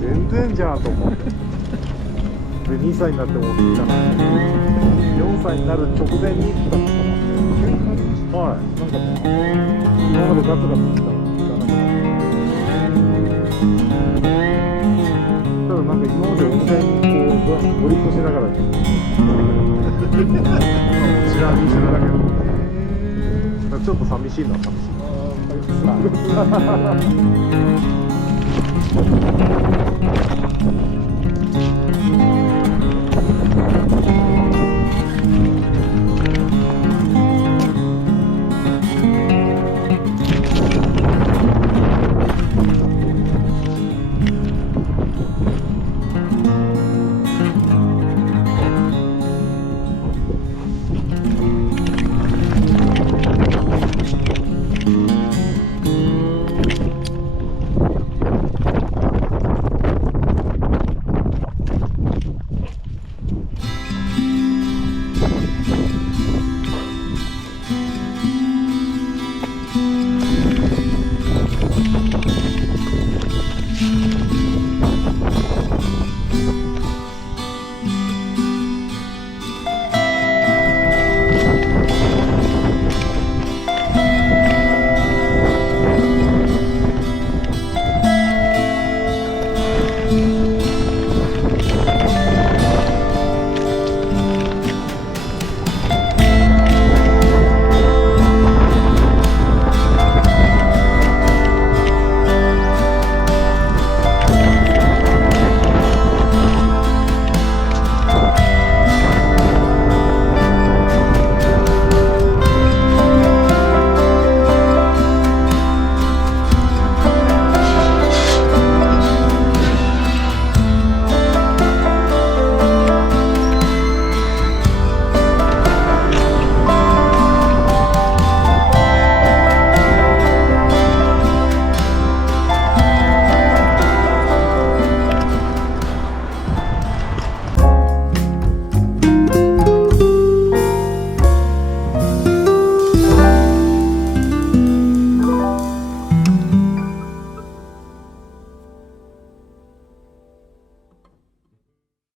全然じゃんと思って。で2歳になっても行かない。4歳になる直前に行ったと思って。はい。なんか今までガツガツ来たら行かなくなって。ただなんか今まで温泉にこうドリフトしながら知らんにしてただけど。ちょっと寂しいのは寂しい。